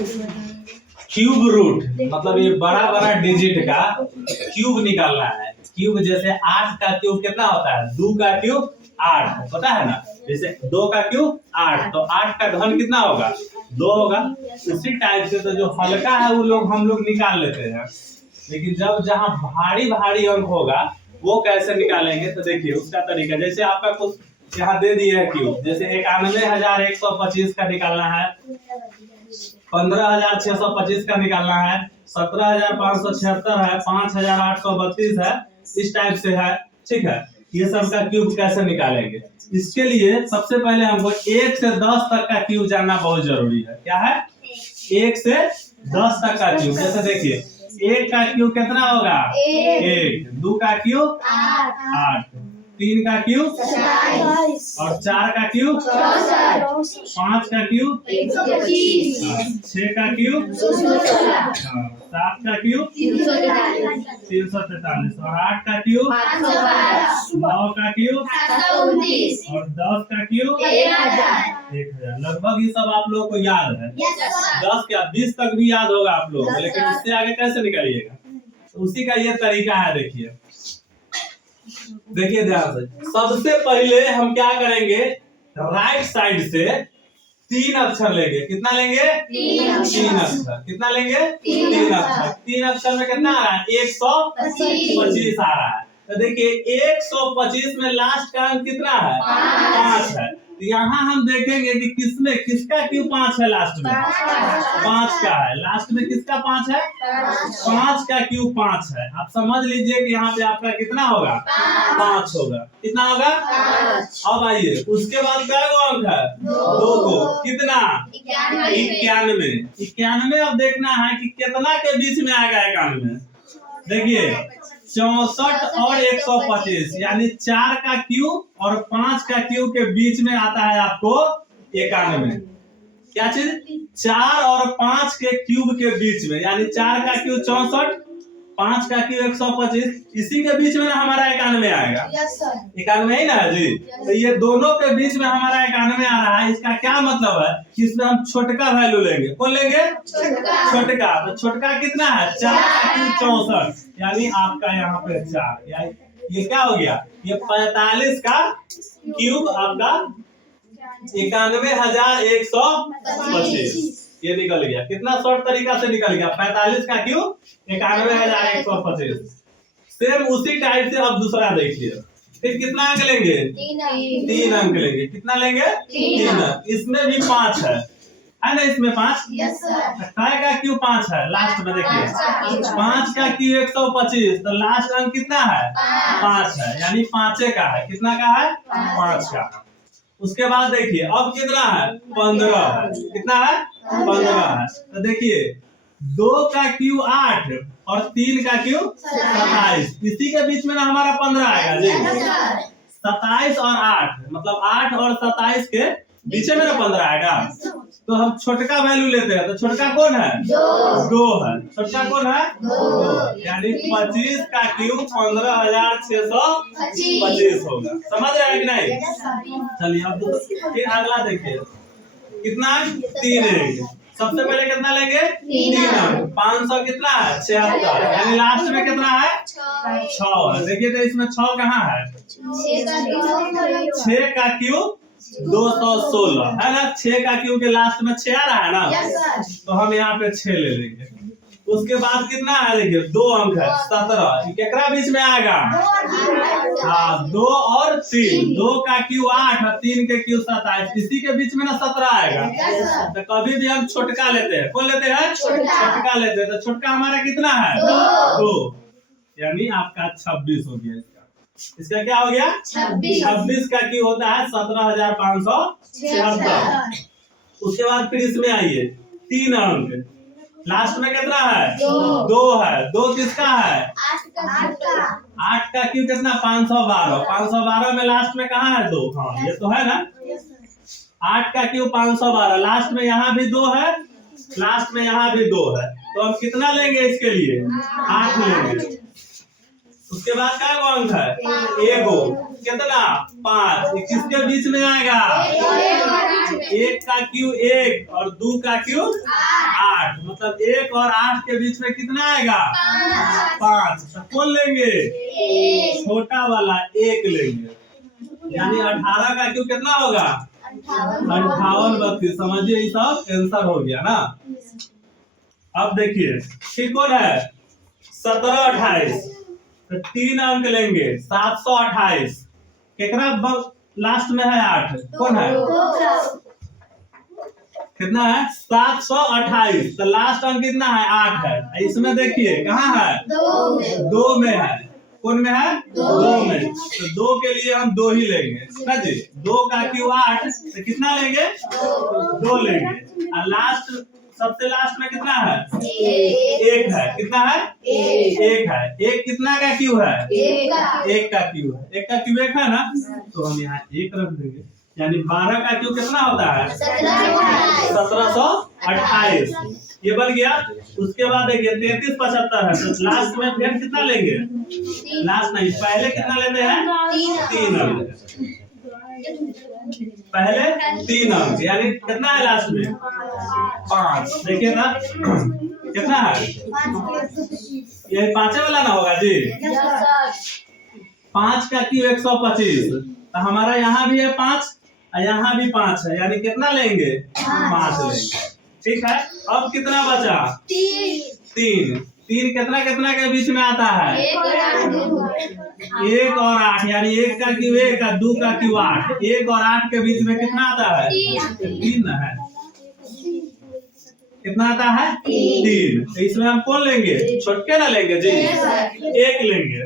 Cube root मतलब ये बड़ा बड़ा डिजिट का क्यूब निकालना है। क्यूब जैसे 8 का क्यूब कितना होता है? 2 का क्यूब 8 पता है ना। जैसे 2 का क्यूब 8 तो 8 का घन कितना होगा? 2 होगा। उसी टाइप से तो जो हल्का है वो लोग हम लोग निकाल लेते हैं, लेकिन जब जहाँ भारी भारी अंक होगा वो कैसे निकालेंगे तो देखिए उसका तरीका। जैसे आपका कुछ यहाँ दे दिए है क्यूब, जैसे 91,125 का निकालना है, 15,625 का निकालना है, 17,576 है, 5,832 है, इस टाइप से है। ठीक है, ये सब का क्यूब कैसे निकालेंगे? इसके लिए सबसे पहले हमको 1 से 10 तक का क्यूब जानना बहुत जरूरी है। क्या है? 1 से 10 तक का क्यूब। जैसे देखिए 1 का क्यूब कितना होगा? 1। 2 का क्यूब 8, 3 का क्यूब और 4 का क्यूब 5 का क्यूब 6 का क्यूब 7 का क्यूब 343 और 8 का क्यूब 9 का क्यूब और 10 का क्यूब 1000। लगभग ये सब आप लोगों को याद है। 10 क्या 20 तक भी याद होगा आप लोग, लेकिन इससे आगे कैसे निकालिएगा? तो उसी का ये तरीका है। देखिए ध्यान से, सबसे पहले हम क्या करेंगे? राइट साइड से 3 अक्षर लेंगे। कितना लेंगे? 3 अक्षर। कितना लेंगे? 3 अक्षर। 3 अक्षर में कितना आ रहा है? 125 आ रहा है। तो देखिए 125 में लास्ट का अंक कितना है? 5 है। तो यहाँ हम देखेंगे कि किसमें किसका क्यों 5 है? लास्ट में 5 का है। लास्ट में किसका 5 है? 5 का क्यों 5 है। आप समझ लीजिए कि यहाँ पे आपका कितना होगा? 5 होगा। कितना होगा? अब आइए उसके बाद क्या अंक है? 2 को। कितना? 91। 91 अब देखना है कि कितना के बीच में आएगा 91। देखिए 64 और 125 यानी 4 का क्यूब और 5 का क्यूब के बीच में आता है आपको 91। क्या चीज? 4 और 5 के क्यूब के बीच में, यानी 4 का क्यूब 64, 5 का क्यूब 125, इसी के बीच में ना हमारा 91 आएगा। 91 ही ना जी। तो ये दोनों के बीच में हमारा 91 आ रहा है। इसका क्या मतलब है कि इसमें हम छोटका वैल्यू लेंगे। कौन लेंगे? छोटका। तो छोटका कितना है? 4 का क्यूब 64 यानी आपका यहाँ पे 4, यानी ये क्या हो गया? ये 45 का क्यूब आपका 91,125 ये निकल गया। कितना शॉर्ट तरीका से निकल गया? 45 का क्यूब 91,125। सेम उसी टाइप से अब दूसरा देखिए। फिर कितना अंक लेंगे? 3 अंक लेंगे। कितना लेंगे? 3 अंक। इसमें भी 5 है ना? इसमें 5 का क्यूब 5 है। लास्ट में देखिए 5 का क्यूब 125, तो लास्ट अंक कितना है? 5 है, यानी 5 का है। कितना का है? 5 का। उसके बाद देखिए अब कितना है? 15 है। कितना है? 15 है। तो देखिए 2 का क्यूब 8 और 3 का क्यूब 27, इसी के बीच में ना हमारा 15 आएगा जी। 27 और 8 मतलब 8 और 27 के बीच में ना 15 आएगा। तो हम छोटका वैल्यू लेते हैं। तो छोटका कौन है? 2 है। छोटका कौन है? 2, यानी 25 का क्यूब 15,625 होगा। समझ रहे हैं कि नहीं? चलिए अब फिर अगला देखिए। कितना? 3 है। सबसे पहले कितना लेंगे? 3। 500 कितना है? 76, यानी लास्ट में कितना है? 6 है। देखिए तो इसमें 6 कहाँ है? 6 का क्यूब 216 है ना। 6 का क्यूब के लास्ट में 6 आ रहा है ना, तो हम यहाँ पे 6 ले लेंगे। उसके बाद कितना है? देखिए 2 अंक है 17, केकरा बीच में आएगा? हाँ 2 और 3। 2 का क्यूब 8 और 3 के क्यूब 27, इसी के बीच में ना 17 आएगा। तो कभी भी हम छोटका लेते हैं। कौन लेते हैं? छोटका लेते हैं। तो छोटका हमारा कितना है? 2, यानी आपका 26 हो गया। इसका क्या हो गया? 26 का क्यूब होता है 17,576। उसके बाद फिर इसमें आइए 3 अंक। लास्ट में कितना है? 2 है। 2 किसका है? 8 का क्यूब कितना? 512। 512 में लास्ट में कहाँ है? 2। हाँ ये तो है ना। 8 का क्यूब 512, लास्ट में यहाँ भी 2 है, लास्ट में यहाँ भी 2 है। तो हम कितना लेंगे इसके लिए? 8 लेंगे। उसके बाद क्या अंक है? एगो। कितना? 5। किसके बीच में आएगा? 1 का क्यूब 1 और 2 का क्यूब 8। 8, मतलब 1 और 8 के बीच में कितना आएगा? 5। तो कौन लेंगे? छोटा वाला 1 लेंगे, यानी 18 का क्यू कितना होगा? 58 32। समझिए ये सब आंसर हो गया ना। अब देखिए फिर कौन है? 17 28, तो 3 अंक लेंगे 728। कितना लास्ट में है? 8। कौन है? कितना है? 728। तो लास्ट अंक कितना है? 8 है। इसमें देखिए कहाँ है? 2 में है। कौन में है? 2 में। तो 2 के लिए हम 2 ही लेंगे ना जी। 2 का क्यू 8, तो कितना लेंगे? 2 लेंगे। और लास्ट सबसे लास्ट में कितना है? 1 है। कितना है? 1 है। 1 कितना का क्यू है? 1 का क्यू है। 1 का क्यू 1 है ना, तो हम यहाँ 1 रख देंगे, यानी 12 का क्यू कितना होता है? 1728। ये बन गया। उसके बाद देखिए 33 75 है, तो लास्ट में फिर कितना लेंगे? लास्ट नहीं, पहले कितना लेते हैं? 3 अंक। पहले 3 अंक, यानी कितना है लास्ट में? 5। देखिए ना कितना है? ये 5 वाला ना होगा जी। 5 का क्यू 125, तो हमारा यहाँ भी है 5 और यहाँ भी 5 है, यानी कितना लेंगे? 5 लेंगे। ठीक है। अब कितना बचा? 3। 3 कितना कितना के बीच में आता है? 1 और 8, यानी 1 का क्यू 1 और 2 का क्यू 8। 1 और 8 के बीच में कितना आता है? 3 है। कितना आता है? 3। तो इसमें हम कौन लेंगे? छोटे ना लेंगे जी, 1 लेंगे,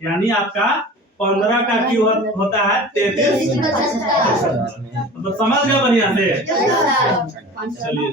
यानी आपका 15 का क्यू होता है 33। तो समझ गए बढ़िया से? चलिए।